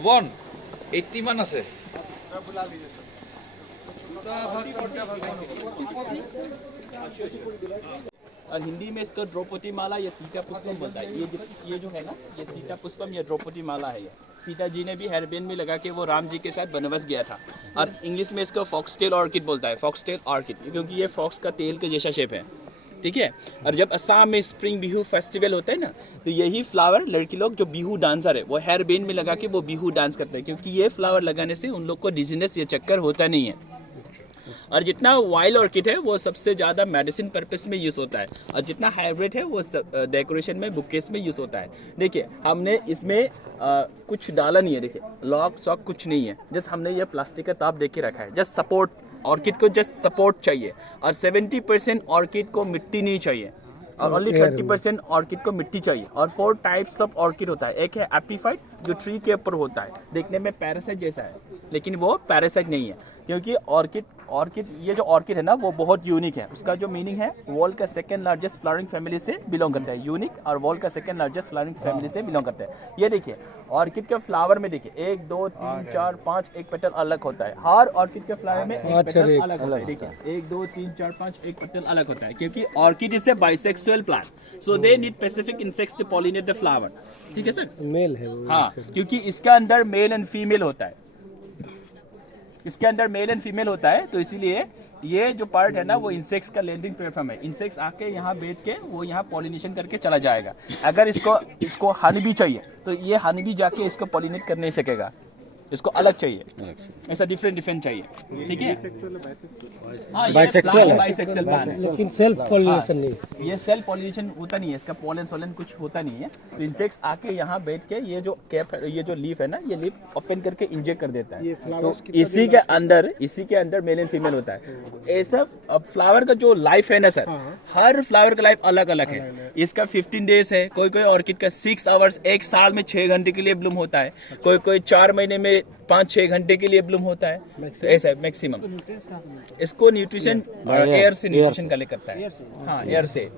পবন 80 মান আছে। और हिंदी में इसको द्रौपदी माला या सीता पुष्पम बोलता है। ये जो है ना, ये सीता पुष्पम या द्रौपदी माला है। ये सीता जी ने भी हेयरबैंड में लगा के वो राम जी के साथ वनवास गया था। और इंग्लिश में इसको फॉक्सटेल ऑर्किड बोलता है, फॉक्सटेल ऑर्किड, क्योंकि ये फॉक्स का टेल के जैसा शेप है। ठीक है। और जब असम में स्प्रिंग बिहू फेस्टिवल होता है ना, तो यही फ्लावर लड़की लोग जो बिहू डांसर है वो हेयर बैंड में लगा के वो बिहू डांस करते हैं, क्योंकि ये फ्लावर लगाने से उन लोग को डिजीनेस या चक्कर होता नहीं है। और जितना वाइल्ड ऑर्किड है वो सबसे ज़्यादा मेडिसिन पर्पस में यूज़ होता है, और जितना हाइब्रिड है वो डेकोरेशन में, बुकेस में यूज़ होता है। देखिए हमने इसमें कुछ डाला नहीं है, देखिए लॉक सॉक कुछ नहीं है, जस्ट हमने ये प्लास्टिक का ताप दे के रखा है। जस्ट सपोर्ट, ऑर्किड को जस्ट सपोर्ट चाहिए। और 70% ऑर्किड को मिट्टी नहीं चाहिए, और ओनली 30% ऑर्किड को मिट्टी चाहिए। और 4 टाइप्स ऑफ ऑर्किड होता है। एक है एपीफाइट, जो ट्री के ऊपर होता है, देखने में पैरासाइट जैसा है, लेकिन वो पैरासाइट नहीं है, क्योंकि ऑर्किड ये जो ऑर्किड है ना वो बहुत यूनिक है। उसका जो मीनिंग है, वर्ल्ड का सेकंड लार्जेस्ट फ्लावरिंग फैमिली से बिलोंग करता है। यूनिक और वर्ल्ड का सेकंड लार्जेस्ट फ्लावरिंग फैमिली से बिलोंग करता है। ये देखिए ऑर्किड के फ्लावर में देखिए 1 2 3 4 5 एक पेटल अलग होता है। हर ऑर्किड के फ्लावर में एक पेटल अलग होता है। देखिए 1 2 3 4 5 एक पेटल अलग होता है, क्योंकि orchid is a bisexual plant, so they need specific insects to pollinate the flower. ठीक है सर, मेल है वो। हाँ, क्योंकि इसका अंदर मेल एंड फीमेल होता है, इसके अंदर मेल एंड फीमेल होता है, तो इसीलिए ये जो पार्ट है ना वो इंसेक्ट्स का लैंडिंग प्लेटफॉर्म है। इंसेक्ट्स आके यहाँ बैठ के वो यहाँ पॉलिनेशन करके चला जाएगा। अगर इसको हनी भी चाहिए तो ये हनी भी जाके इसको पॉलिनेट कर नहीं सकेगा, इसको अलग चाहिए, ऐसा डिफरेंट चाहिए। ठीक है, हाँ, बाइसेक्सुअल प्लांट है, लेकिन सेल्फ पॉलिनेशन नहीं। ये सेल्फ पॉलिनेशन होता नहीं है, इसका पोलन सोलन कुछ होता नहीं है। तो इंसेक्ट्स आके यहाँ बैठ के ये जो कैप, ये जो लीफ है ना, ये लीफ ओपन करके इंजेक्ट कर देता है। तो इसी के अंदर मेल एंड फीमेल होता है। ऐसा फ्लावर का जो लाइफ है ना सर, हर फ्लावर का लाइफ अलग अलग है। इसका 15 डेज है, कोई ऑर्किड का 6 आवर्स, एक साल में 6 घंटे के लिए ब्लूम होता है, कोई 4 महीने में 5-6 घंटे के लिए ब्लूम होता है, ऐसा है मैक्सिमम। इसको न्यूट्रिशन एयर से न्यूट्रिशन कलेक्ट करता है, हाँ एयर से।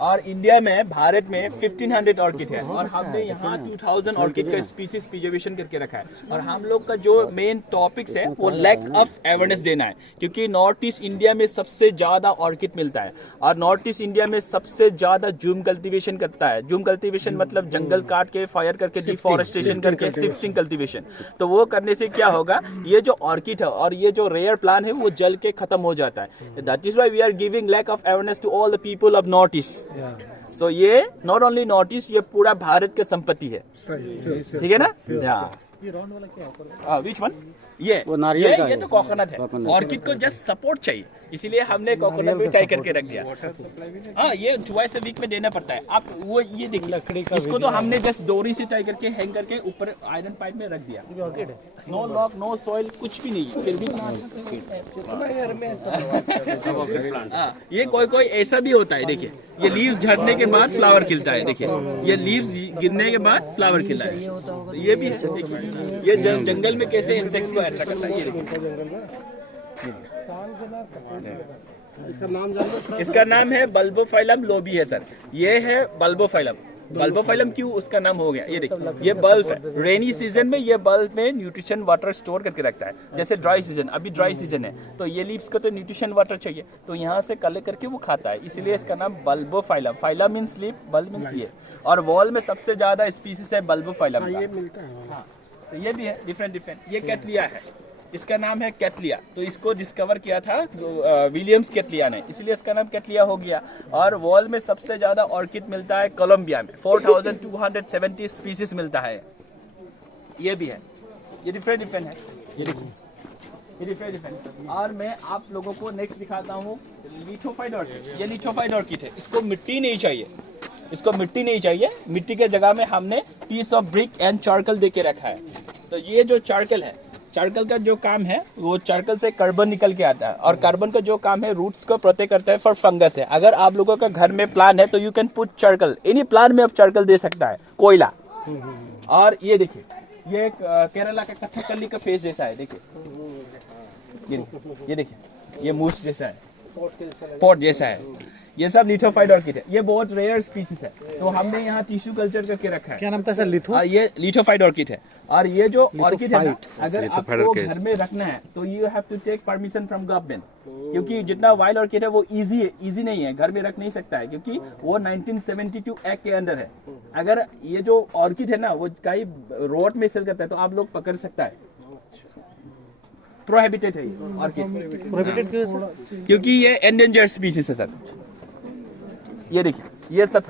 और इंडिया में, भारत में 1500 ऑर्किड है, और हमने यहाँ 2000 ऑर्किड का स्पीसीज प्रिजर्वेशन करके रखा है। और हम लोग का जो मेन टॉपिक्स है वो लैक ऑफ अवेयरनेस देना है, क्योंकि नॉर्थ ईस्ट इंडिया में सबसे ज्यादा ऑर्किड मिलता है, और नॉर्थ ईस्ट इंडिया में सबसे ज्यादा जूम कल्टीवेशन करता है। जूम कल्टीवेशन मतलब जंगल काट के, फायर करके, डिफॉरेस्टेशन करके, शिफ्टिंग कल्टीवेशन। तो वो करने से क्या होगा, ये जो ऑर्किड है और ये जो रेयर प्लांट है वो जल के खत्म हो जाता है। That is why we are giving lack of awareness to all the people of north east. So ये नॉट ओनली नॉर्थ ईस्ट, ये पूरा भारत की संपत्ति है। ठीक है ना? ये राउंड वाला क्या है? Which one? ये वो नारियल का, ये तो कोकोनट है। ऑर्किड को जस्ट सपोर्ट चाहिए, इसीलिए हमने कोकोनट भी टाई करके रख दिया। हाँ, ये ट्वाइस अ वीक में देना पड़ता है। आप वो ये देखिए, इसको तो हमने जस्ट डोरी से टाई करके हैंग करके ऊपर आयरन पाइप में रख दिया। नो लॉक, नो सॉइल, कुछ भी नहीं, फिर भी ये कोई ऐसा भी होता है। देखिए ये लीव्स झड़ने के बाद फ्लावर खिलता है, देखिए ये लीव्स गिरने के बाद फ्लावर खिला है। ये भी है, देखिए ये जंगल में कैसे इंसेक्ट्स को अट्रैक्ट करता है। ये इसका नाम है बल्बोफाइलम लोबी है सर। ये है बल्बोफाइलम। बल्बोफाइलम क्यों उसका नाम हो गया, ये देखिए ये बल्ब है। रेनी सीजन में ये बल्ब में न्यूट्रिशन वाटर स्टोर करके रखता है। जैसे ड्राई सीजन, अभी ड्राई सीजन है तो ये लीव्स को तो न्यूट्रिशन वाटर चाहिए, तो यहाँ से कलेक्ट करके वो खाता है, इसलिए इसका नाम bulbophyllum. Phyllum means leaf, bulb means ये। और वॉल में सबसे ज्यादा स्पीसीज है बल्बोफाइलम का। हाँ, तो ये भी है डिफरेंट। ये कैटलिया है, इसका नाम है कैटलिया। तो इसको डिस्कवर किया था विलियम्स कैटलिया ने, इसलिए इसका नाम कैटलिया हो गया। और वर्ल्ड में सबसे ज्यादा ऑर्किड मिलता है कोलंबिया में, 4270 स्पीसीज मिलता है। ये भी है, ये डिफरेंट है। ये देखिए ये डिफरेंट। और मैं आप लोगों को नेक्स्ट दिखाता हूँ लिथोफाइड ऑर्किड। ये लिथोफाइड ऑर्किड है, इसको मिट्टी नहीं चाहिए, मिट्टी के जगह में हमने piece of brick and charcoal दे के रखा है। तो ये जो चारकोल है, चारकोल का जो काम है वो चारकोल से कार्बन निकल के आता है, और कार्बन का जो काम है रूट्स को प्रोटेक्ट करता है फॉर फंगस है। अगर आप लोगों का घर में प्लांट है तो you can put charcoal, any plant में आप चारकोल दे सकता है, कोयला। और ये देखिए ये केरला का कथकली का फेस जैसा है, देखिए ये देखिए ये मूस जैसा है, पॉट जैसा है। ये सब लिथोफाइड ऑर्किड है, ये बहुत रेयर स्पीसीज है, तो हमने यहाँ टिश्यू कल्चर करके रखा है। क्या नाम था सर? लिथो? ये लिथोफाइड ऑर्किड है। और ये जो ऑर्किड है ना, अगर ये तो आपको federal case। घर में रखना है तो you have to take permission from government, क्योंकि जितना वाइल्ड ऑर्किड है वो इजी नहीं है, घर में रख नहीं सकता है, क्योंकि वो 1972 एक्ट के अंडर है। अगर ये जो ऑर्किड है ना वो कहीं रोड में सेल करता है तो आप लोग पकड़ सकता है, प्रोहिबिटेड है ये ऑर्किड। प्रोहिबिटेड क्यों है सर? क्योंकि ये एंडेंजर्ड स्पीसीज है सर। ये देखिए ये सब,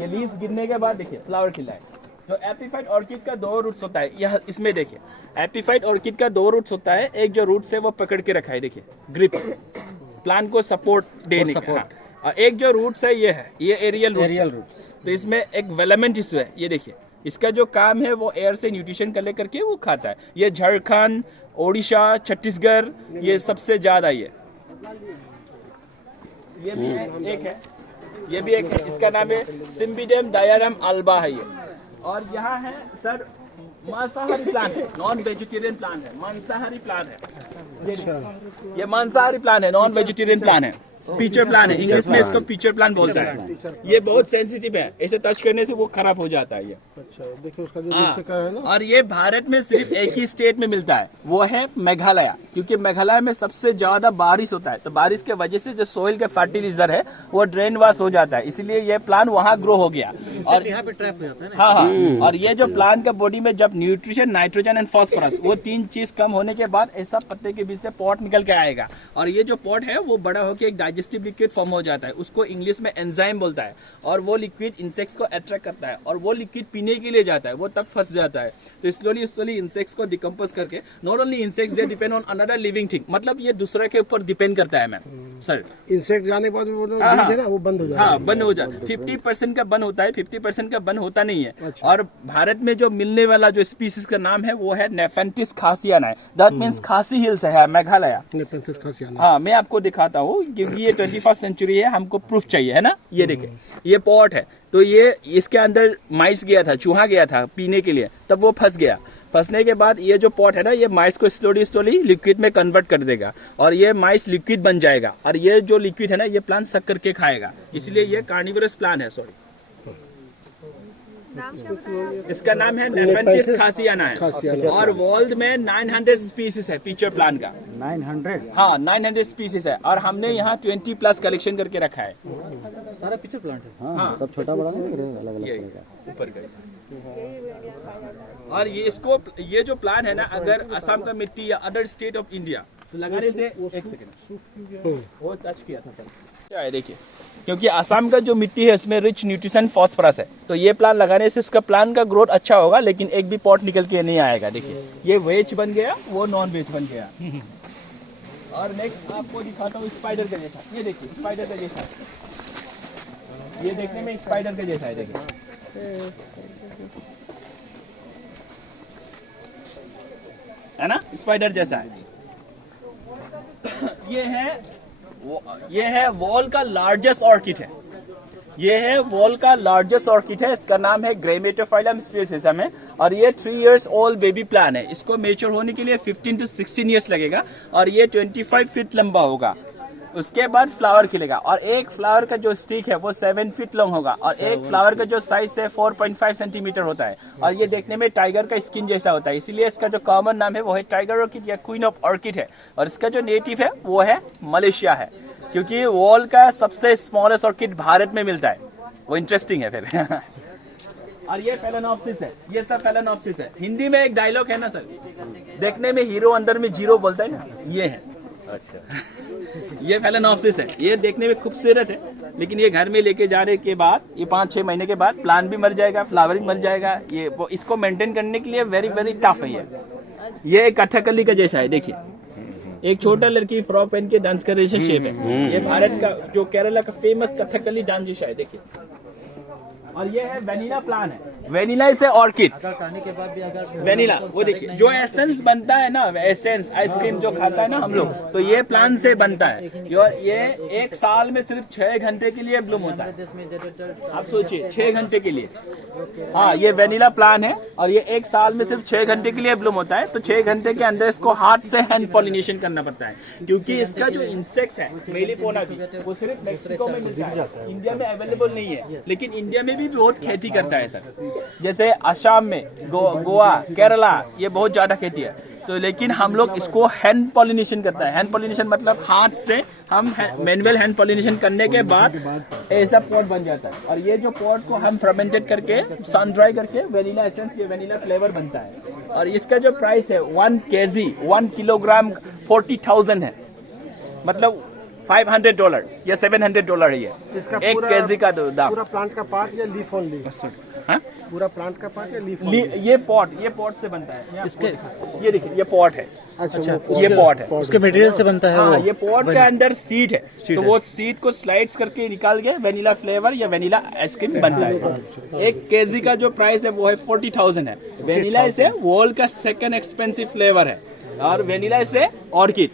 ये लीव्स गिरने के बाद देखिए फ्लावर खिला है। तो एपिफाइट ऑर्किड का दो रूट्स होता है, यह इसमें देखिए एपिफाइट ऑर्किड का दो रूट्स होता है, एक जो रूट्स है वो पकड़ के रखा है, देखिए ग्रिप, प्लांट को सपोर्ट देने का, हाँ। और एक जो रूट्स है ये है, ये एरियल रूट्स। तो इसमें एक वेलमेंट टिश्यू है, ये देखिए इसका जो काम है वो एयर से न्यूट्रिशन कलेक्ट करके वो खाता है। ये झारखंड, ओडिशा, छत्तीसगढ़, ये सबसे ज्यादा ये भी है, एक है, ये भी एक है, इसका नाम है सिम्बिडियम डायरम अल्बा है ये। और यहाँ है सर मांसाहारी प्लांट है, नॉन वेजिटेरियन प्लांट है, मांसाहारी प्लांट है, ये मांसाहारी प्लांट है, नॉन वेजिटेरियन प्लांट है, पीचर प्लांट है, इंग्लिश में इसको पीचर प्लांट बोलता है। ये बहुत सेंसिटिव है, ऐसे टच करने से वो खराब हो जाता है ये। अच्छा, देखिए उसका जो नीचे का है ना, और ये भारत में सिर्फ एक ही स्टेट में मिलता है, वो है मेघालय, क्योंकि मेघालय में सबसे ज्यादा बारिश होता है, तो बारिश के वजह से जो सोइल के फर्टिलाइजर है वो ड्रेन वाश हो जाता है, इसलिए ये प्लांट वहाँ ग्रो हो गया। और यहाँ पे ट्रैप हो जाता है ना। हाँ, और ये जो प्लांट का बॉडी में जब न्यूट्रिशन, नाइट्रोजन एंड फॉस्फोरस वो तीन चीज कम होने के बाद ऐसा पत्ते के बीच से पॉट निकल के आएगा, और ये जो पॉट है वो बड़ा होकर एक डाइजेस्टिव लिक्विड फॉर्म हो जाता है, उसको इंग्लिश में एंजाइम बोलता है, और वो लिक्विड इंसेक्ट्स को अट्रैक्ट करता है, और वो लिक्विड पीने के लिए जाता है, वो तब फंस जाता है। तो स्लोली इंसेक्ट्स को डिकम्पोज करके, not only insects, they depend on another living thing, मतलब ये दूसरे के ऊपर डिपेंड करता है मैम सर। इंसेक्ट जाने के बाद वो जो बीज है ना वो बंद हो जाता है। हाँ, बंद हो जाता है, 50% का बंद होता है, 50% का बंद होता नहीं है। और भारत में जो मिलने वाला जो स्पीसीज का नाम है वो है नेफेंटिस खासियाना, दैट मींस खासी हिल्स है मेघालय। नेफेंटिस खासियाना। हाँ, मैं आपको दिखाता हूँ, क्योंकि ये 21st सेंचुरी है, हमको प्रूफ चाहिए है ना। ये देखिए ये पॉट है, तो ये इसके अंदर माइस गया था, चूहा गया था पीने के लिए, तब वो फंस गया। फंसने के बाद ये जो पॉट है ना, ये माइस को स्लोली लिक्विड में कन्वर्ट कर देगा, और ये माइस लिक्विड बन जाएगा, और ये जो लिक्विड है ना ये प्लांट सक करके खाएगा, इसलिए ये कार्निवरस प्लांट है। सॉरी, इसका नाम है नेफेंटिस खासियाना है, और वर्ल्ड में 900 स्पीसीज है पीचर प्लांट का। 900 हाँ, 900 स्पीसीज है, और हमने यहाँ 20+ कलेक्शन करके रखा है। सारा पीचर प्लांट है। हाँ, सब छोटा बड़ा नहीं दिख रहा है, अलग ये अलग का। ऊपर का। और ये इसको, ये जो प्लान है ना, अगर असम का मिट्टी या अदर स्टेट ऑफ इंडिया तो लगाने से, एक सेकंड वो टच किया था सर, क्या है देखिए, क्योंकि असम का जो मिट्टी है उसमें रिच न्यूट्रिशन फॉस्फोरस है, तो ये प्लान लगाने से इसका प्लान का ग्रोथ अच्छा होगा, लेकिन एक भी पॉट निकल के नहीं आएगा। देखिए ये वेज बन गया, वो नॉन वेज बन गया। और नेक्स्ट आपको दिखाता हूँ स्पाइडर का जैसा, ये देखिए स्पाइडर का जैसा, ये देखने में स्पाइडर का जैसा है, देखिए है ना, स्पाइडर जैसा है। ये है वॉल का लार्जेस्ट ऑर्किड है, ये है वॉल का लार्जेस्ट ऑर्किड है, इसका नाम है ग्रेमेटोफाइलम स्पेसिसम है, और ये 3 years ओल्ड बेबी प्लांट है। इसको मेच्योर होने के लिए 15 to 16 years लगेगा, और ये 25 फीट लंबा होगा। उसके बाद फ्लावर खिलेगा, और एक फ्लावर का जो स्टिक है वो 7 फीट लॉन्ग होगा, और एक फ्लावर का जो साइज है 4.5 सेंटीमीटर होता है, और ये देखने में टाइगर का स्किन जैसा होता है, इसीलिए इसका जो कॉमन नाम है वो है टाइगर ऑर्किड या क्वीन ऑफ ऑर्किड है। और इसका जो नेटिव है वो है मलेशिया है, क्योंकि वर्ल्ड का सबसे स्मॉलेस्ट ऑर्किड भारत में मिलता है, वो इंटरेस्टिंग है फिर। और ये फेलेनोप्सिस है, ये सब फेलेनोप्सिस है। हिंदी में एक डायलॉग है ना सर, देखने में हीरो अंदर में जीरो बोलता है ना, ये है। अच्छा, ये फेलेनोप्सिस है, ये देखने में खूबसूरत है, लेकिन ये घर में लेके जाने के बाद ये 5-6 महीने के बाद प्लांट भी मर जाएगा, फ्लावरिंग मर जाएगा, ये वो इसको मेंटेन करने के लिए वेरी वेरी टफ है। ये एक कथकली का जैसा है, देखिए एक छोटा लड़की फ्रॉक पहन के डांस कर रही है, शेप है। ये भारत का जो केरला का फेमस कथकली डांस जैसा है, देखिए। और ये है वेनिला प्लांट है, वेनिला से ऑर्किड, वेनिला वो देखिए जो एसेंस बनता है ना, एसेंस आइसक्रीम जो खाता है ना हम लोग, तो ये प्लांट से बनता है। ये 1 साल में सिर्फ 6 घंटे के लिए ब्लूम होता है, आप सोचिए 6 घंटे के लिए। हाँ, ये वेनिला प्लांट है, और ये 1 साल में सिर्फ 6 घंटे के लिए ब्लूम होता है, तो 6 घंटे के अंदर इसको हाथ से हैंड पॉलिनेशन करना पड़ता है, क्योंकि इसका जो इंसेक्ट्स है मेलिपोना भी, वो सिर्फ मेक्सिको में मिलता है, इंडिया में अवेलेबल नहीं है। लेकिन इंडिया में भी भी बहुत खेती करता है सर। जैसे असम में गोवा, केरला, ये बहुत ज्यादा खेती है। तो लेकिन हम लोग इसको हैंड पॉलिनेशन करता है। हैंड पॉलिनेशन मतलब हाथ से हम मैनुअल हैंड पॉलिनेशन करने के बाद ऐसा पॉट बन जाता है। और ये जो पॉट को हम फर्मेंटेड करके सन ड्राई करके वेनिला एसेंस, ये वेनिला फ्लेवर बनता है। और इसका जो प्राइस है 1 kg 1 किलोग्राम 40,000 है, मतलब $500 या $700 है ये इसका 1 kg का दाम। पूरा प्लांट का पार्ट या लीफ ओनली? हाँ? पूरा प्लांट का पार्ट या लीफ? ये पॉट से बनता है। इसके ये देखिए, ये पॉट है। अच्छा, ये पॉट है, उसके मटेरियल से बनता है। हाँ, ये पॉट के अंदर सीड है, तो वो सीड को स्लाइड्स करके निकाल के वेनिला फ्लेवर या वेनिला आइसक्रीम बनता है। 1 kg का जो प्राइस है वो है 40,000 है। वेनिला इसे वर्ल्ड का सेकंड एक्सपेंसिव फ्लेवर है, और वेनिला इसे ऑर्किड,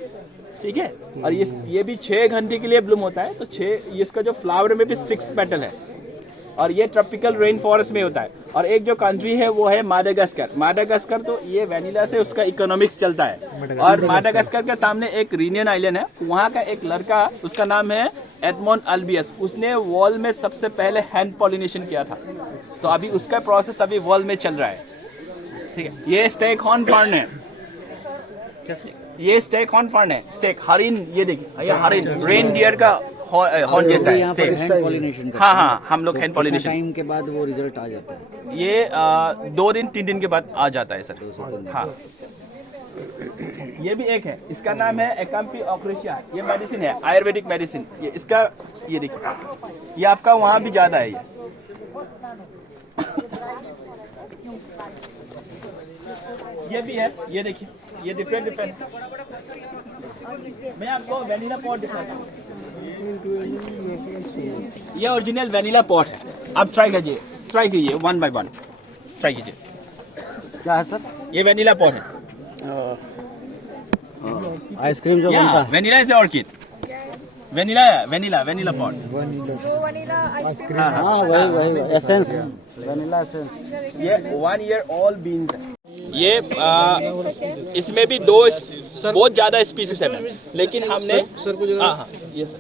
ठीक है। और ये भी 6 घंटे के लिए ब्लूम होता है। तो 6 इसका जो फ्लावर में भी 6 पेटल है, और ये ट्रॉपिकल रेन फॉरेस्ट में होता है। और एक जो कंट्री है वो है माडागास्कर। माडागास्कर तो ये वेनिला से उसका इकोनॉमिक्स चलता है। और माडागास्कर के सामने एक रीनियन आइलैंड है, वहाँ का एक लड़का, उसका नाम है एडमोंड अल्बियस, उसने वर्ल्ड में सबसे पहले हैंड पॉलिनेशन किया था। तो अभी उसका प्रोसेस अभी वर्ल्ड में चल रहा है, ठीक है। ये स्टेक हॉर्न फर्न है, ये स्टेक हॉर्न फर्न है। स्टेक हरिन, ये देखिए, ये हरिन रेन डियर का हॉर्न जैसा है। हैंड पॉलिनेशन करते हाँ हाँ, हम लोग हैंड पॉलिनेशन टाइम के बाद वो रिजल्ट आ जाता है। ये 2 दिन 3 दिन के बाद आ जाता है सर। हाँ, ये भी एक है, इसका नाम है एकाम्पी ऑक्रेशिया। ये मेडिसिन है, आयुर्वेदिक मेडिसिन। ये इसका, ये देखिए, ये आपका वहाँ भी ज्यादा है। ये भी है, ये देखिए, ये डिफरेंट। मैं आपको वेनिला पॉट दिखाता हूँ। ये ओरिजिनल वेनिला पॉट है। आप ट्राई कीजिए 1 by 1 ट्राई कीजिए। क्या है सर? ये वेनिला पॉट है। आइसक्रीम जो बनता है, vanilla is orchid, vanilla pot. हाँ वही एसेंस, वेनिला एसेंस। ये 1 year old बीन्स है। ये इसमें भी 2 बहुत ज्यादा स्पीसीज है मैम, लेकिन हमने हाँ ये सर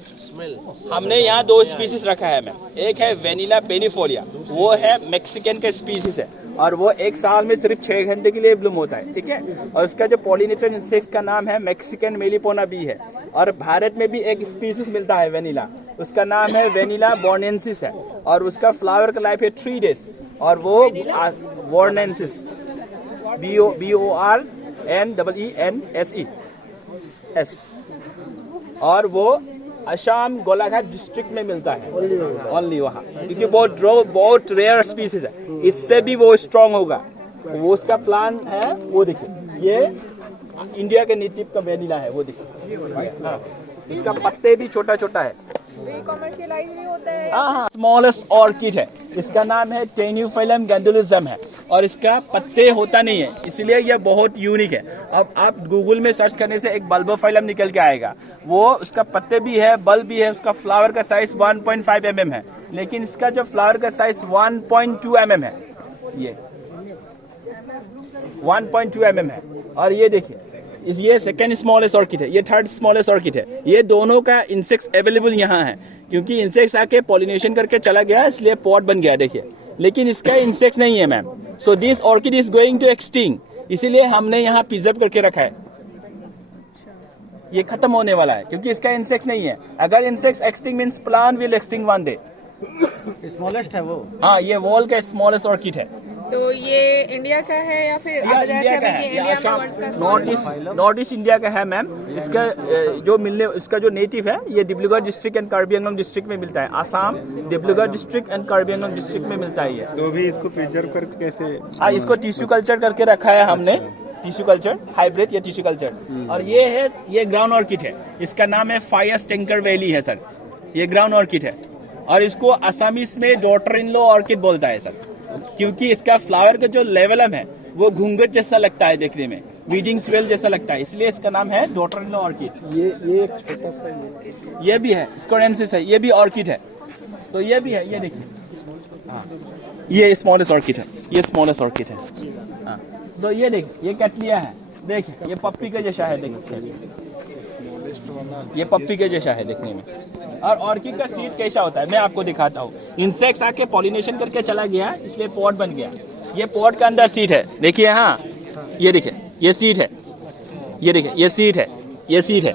हमने यहाँ 2 स्पीसीज रखा है मैम। एक है वेनिला पेनिफोलिया, वो है मैक्सिकन का स्पीसीज है, और वो 1 साल में सिर्फ 6 घंटे के लिए ब्लूम होता है, ठीक है। और उसका जो पॉलिनेटर इंसेक्ट का नाम है मैक्सिकन मेलिपोना बी है। और भारत में भी एक स्पीसीज मिलता है वेनिला, उसका नाम है वेनिला बोर्नेंसिस है, और उसका फ्लावर का लाइफ है 3 days, और वो बोर्नेंसिस BORNENSES, और वो असम गोलाघाट डिस्ट्रिक्ट में मिलता है ओनली वहाँ, क्योंकि बहुत रेयर स्पीसीज है। इससे भी वो स्ट्रांग होगा। वो उसका प्लान है, वो देखिए, ये इंडिया के नेटिव का वेनिला है, वो देखिए। हाँ, इसका पत्ते भी छोटा छोटा है। कमर्शियलाइज भी होता है। हाँ, स्मॉलेस्ट ऑर्किड है, इसका नाम है टेन्यूफिलम गैंडुलिज्म है, और इसका पत्ते होता नहीं है, इसलिए यह बहुत यूनिक है। अब आप गूगल में सर्च करने से एक बल्बोफाइलम निकल के आएगा, वो उसका पत्ते भी है, बल्ब भी है, उसका फ्लावर का साइज 1.5 mm है, लेकिन इसका जो फ्लावर का साइज 1.2 mm है, ये 1.2 mm है। और ये देखिए, ये सेकेंड स्मॉलेस्ट ऑर्किड है, ये थर्ड स्मॉलेस्ट ऑर्किड है। ये दोनों का इंसेक्ट्स अवेलेबल यहाँ है, क्योंकि इंसेक्ट्स आके पॉलिनेशन करके चला गया, इसलिए पॉट बन गया, देखिए। लेकिन इसका इंसेक्ट्स नहीं है ma'am. So this orchid is going to extinct, इसीलिए हमने यहाँ प्रिजर्व करके रखा है। ये खत्म होने वाला है, क्योंकि इसका इंसेक्ट्स नहीं है। अगर insects extinct means plant will extinct one day. Smallest है वो। हाँ, ये वर्ल्ड का स्मॉलेस्ट ऑर्किड है। तो ये इंडिया का है या फिर इंडिया का है, नॉर्थ ईस्ट इंडिया का है मैम। इसका इसका जो नेटिव है, ये Dibrugarh district and Karbi Anglong district में मिलता है। Assam, Dibrugarh district and Karbi Anglong district में मिलता है ये। तो भी इसको प्रिजर्व करके कैसे? हाँ, इसको टिश्यू कल्चर करके रखा है हमने, टिश्यू कल्चर, हाइब्रिड या टिश्यू कल्चर। और ये है, ये ग्राउंड ऑर्किड है, इसका नाम है फायस टेंकर वैली है सर। ये ग्राउंड ऑर्किड है, और इसको असमीज में डॉटर इन लॉ ऑर्किड बोलता है सर, क्योंकि इसका फ्लावर का जो लेवलम है वो घूंघट जैसा लगता है देखने में, वीडिंग स्वेल जैसा लगता है, इसलिए इसका नाम है डॉटर इन लॉ ऑर्किड। ये एक छोटा सा ये भी है, स्कोरेंसिस है, ये भी ऑर्किड है। तो ये भी है, ये देखिए, हाँ, ये स्मॉलेस्ट ऑर्किड है, ये स्मॉलेस्ट ऑर्किड है। हाँ, तो ये देखिए, ये कैटलिया है, देखिए, ये पप्पी का जैसा है, देखिए। ये पप्पी के जैसा है देखने में। और ऑर्किड का सीड कैसा होता है मैं आपको दिखाता हूँ। इंसेक्ट्स आके पॉलिनेशन करके चला गया, इसलिए पॉट बन गया। ये पॉट का अंदर सीड है, देखिए। हाँ, ये देखिए, ये सीड है, ये देखिए, ये सीड है, ये सीड है,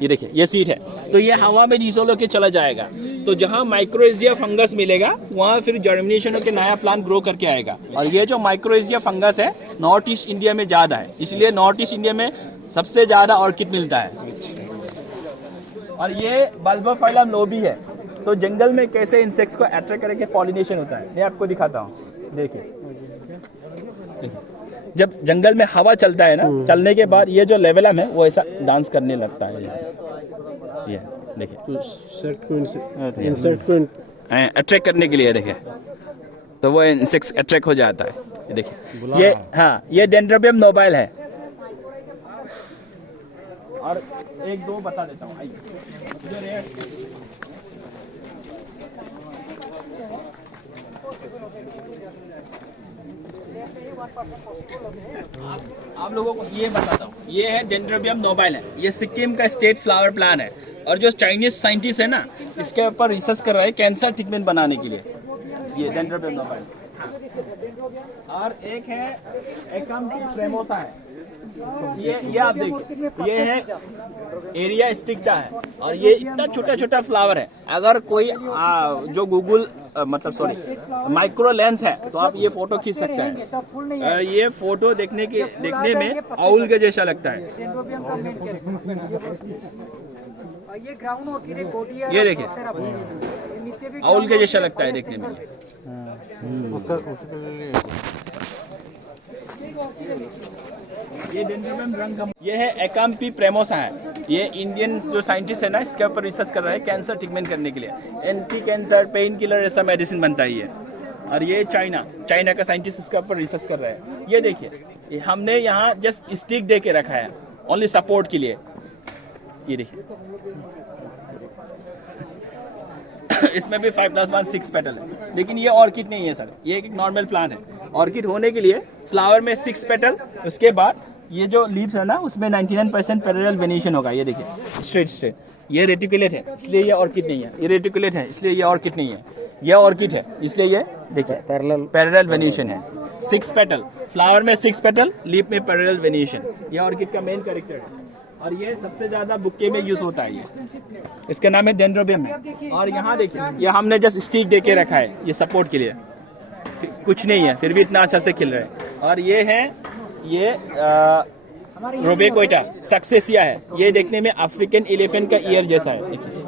ये देखिए, ये सीड है। तो ये हवा में डिसोल्व होकर चला जाएगा। तो जहाँ माइक्रोएजिया फंगस मिलेगा वहाँ फिर जर्मिनेशन होकर नया प्लांट ग्रो करके आएगा। और ये जो माइक्रोएजिया फंगस है नॉर्थ ईस्ट इंडिया में ज़्यादा है, इसलिए नॉर्थ ईस्ट इंडिया में सबसे ज़्यादा ऑर्किड मिलता है। और ये बल्बोफाइलम लोबी है। तो जंगल में कैसे इंसेक्ट्स को अट्रैक्ट करके पॉलिनेशन होता है मैं आपको दिखाता हूँ। देखिए, जब जंगल में हवा चलता है ना, चलने के बाद ये जो लेवलम है वो ऐसा डांस करने लगता है। ये देखिए, इंसेक्ट को अट्रैक्ट करने के लिए देखिए, तो वो इंसेक्ट्स अट्रैक्ट हो जाता है। ये देखिए, ये हाँ, ये डेंड्रोबियम नोबाइल है। और एक दो बता देता हूँ, आइए। आप लोगों को ये बताता हूँ, ये है डेंड्रोबियम नोबाइल है। ये सिक्किम का स्टेट फ्लावर प्लांट है। और जो चाइनीज साइंटिस्ट है ना, इसके ऊपर रिसर्च कर रहे हैं कैंसर ट्रीटमेंट बनाने के लिए। ये डेंड्रोबियम नोबाइल। और एक है एकाम्पी फ्रेमोसा है। ये आप देखिए, ये है एरिया स्टिक्टा है। और ये इतना छोटा छोटा फ्लावर है। अगर कोई जो गूगल मतलब सॉरी माइक्रो लेंस है तो आप ये फोटो खींच सकते हैं। और ये फोटो देखने में आउल के जैसा लगता है। ये देखिए, आउल के जैसा लगता है देखने में। ये डेंड्रोबियम रंग का, ये है एकाम्पी प्रेमोसा है। ये इंडियन जो साइंटिस्ट है ना, इसके ऊपर रिसर्च कर रहा है कैंसर ट्रीटमेंट करने के लिए। एंटी कैंसर, पेन किलर, ऐसा मेडिसिन बनता है ये। और ये चाइना का साइंटिस्ट इसके ऊपर रिसर्च कर रहा है। ये देखिए, हमने यहाँ जस्ट स्टिक दे के रखा है ओनली सपोर्ट के लिए। ये देखिए, इसमें भी 5+1 6 पेटल है। लेकिन ये ऑर्किड नहीं है सर, ये एक नॉर्मल प्लांट है। ऑर्किड होने के लिए फ्लावर में 6 पेटल, उसके बाद ये जो लीव्स है ना उसमें 99% पैरेलल वेनिएशन होगा। ये देखिए, स्ट्रेट। ये रेटिकुलेट है इसलिए ये ऑर्किड नहीं है। ये रेटिकुलेट है इसलिए ये ऑर्किड नहीं है। ये ऑर्किड है इसलिए ये देखिए पैरेलल वेनिएशन है। 6 पेटल, फ्लावर में 6 पेटल, लीफ में पैरेलल वेनिएशन। ये ऑर्किड का मेन कैरेक्टर है। और ये सबसे ज्यादा बुक्के में यूज होता है। ये इसका नाम है डेंड्रोबियम है। और यहाँ देखिए, ये हमने जस्ट स्टिक दे के रखा है ये सपोर्ट के लिए, कुछ नहीं है, फिर भी इतना अच्छा से खिल रहा है। और ये है ये रोबेकोइटा सक्सेसिया है। ये देखने में अफ्रीकन एलिफेंट का ईयर जैसा है। देखिए,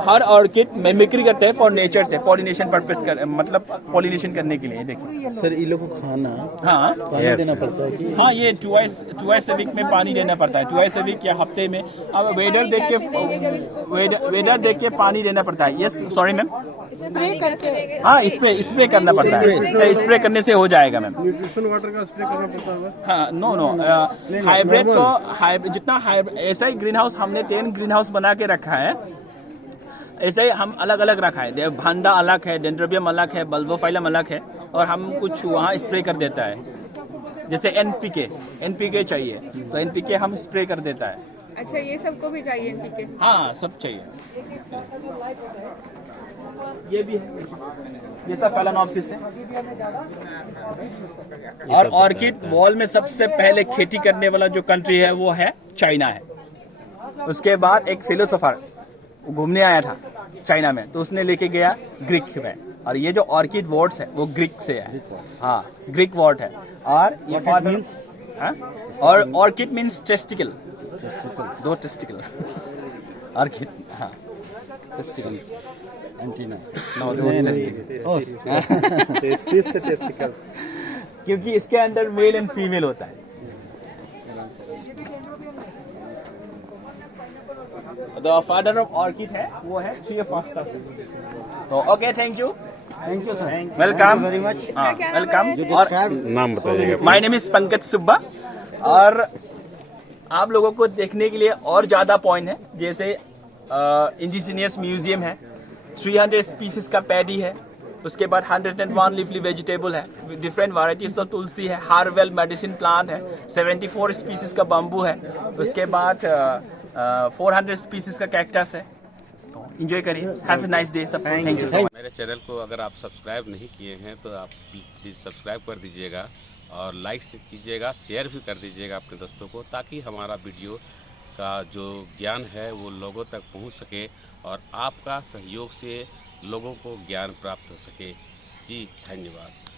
हर ऑर्किड मिमिक्री करते हैं फॉर नेचर से, पॉलिनेशन पर्पस कर, मतलब पॉलिनेशन करने के लिए। देखिए सर, इन लोगों को खाना हाँ पानी देना पड़ता है कि? हाँ, ये ट्वाइस ए वीक में पानी देना पड़ता है। ट्वाइस ए वीक या हफ्ते में। अब वेदर देख के पानी देना पड़ता है। Yes, sorry ma'am. हाँ, स्प्रे करना पड़ता है। स्प्रे करने से हो जाएगा मैम। न्यूट्रिशन वाटर का स्प्रे करना पड़ता है? हाँ, नो हाइब्रिड को जितना ऐसा ही ग्रीन हाउस हमने 10 ग्रीन हाउस बना के रखा है। ऐसे ही हम अलग अलग रखा है। भांडा अलग है, डेंड्रोबियम अलग है, बल्बोफाइलम अलग है। और हम कुछ वहाँ स्प्रे कर देता है। जैसे एनपीके चाहिए तो एनपीके हम स्प्रे कर देता है। अच्छा, ये सबको भी चाहिए एनपीके? हाँ, सब चाहिए। ये भी है, ये सब फेलेनोप्सिस है। और ऑर्किड वॉल में सबसे पहले खेती करने वाला जो कंट्री है वो है चाइना है। उसके बाद एक फिलोसोफर घूमने आया था चाइना में, तो उसने लेके गया ग्रीक में। और ये जो ऑर्किड वर्ड्स है वो ग्रीक से है। हाँ, ग्रीक वर्ड है। और ये फादर और orchid means testicle, 2 testicle. Orchid, हाँ, टेस्टिकल एंटीना, नो, 2 टेस्टिकल। क्योंकि इसके अंदर मेल एंड फीमेल होता है। द फादर ऑफ ऑर्किड है वो है थ्रियोफास्टा से। तो okay, thank you sir, welcome very much, welcome. और नाम बताइएगा। My name is Pankaj Subba. और आप लोगों को देखने के लिए और ज्यादा पॉइंट है, जैसे इंडिजिनियस म्यूजियम है, 300 स्पीसीज का पैडी है। उसके बाद 101 लीफली वेजिटेबल है, डिफरेंट वैरायटीज ऑफ तुलसी है, हार्वेल मेडिसिन प्लांट है, 74 स्पीसीज का बम्बू है। उसके बाद 400 स्पीसीज का कैक्टस है। इंजॉय करिए, हैव अ नाइस डे सब। Thank you so much. मेरे चैनल को अगर आप सब्सक्राइब नहीं किए हैं तो आप प्लीज़ सब्सक्राइब कर दीजिएगा और लाइक कीजिएगा, शेयर भी कर दीजिएगा अपने दोस्तों को, ताकि हमारा वीडियो का जो ज्ञान है वो लोगों तक पहुंच सके और आपका सहयोग से लोगों को ज्ञान प्राप्त हो सके। जी धन्यवाद।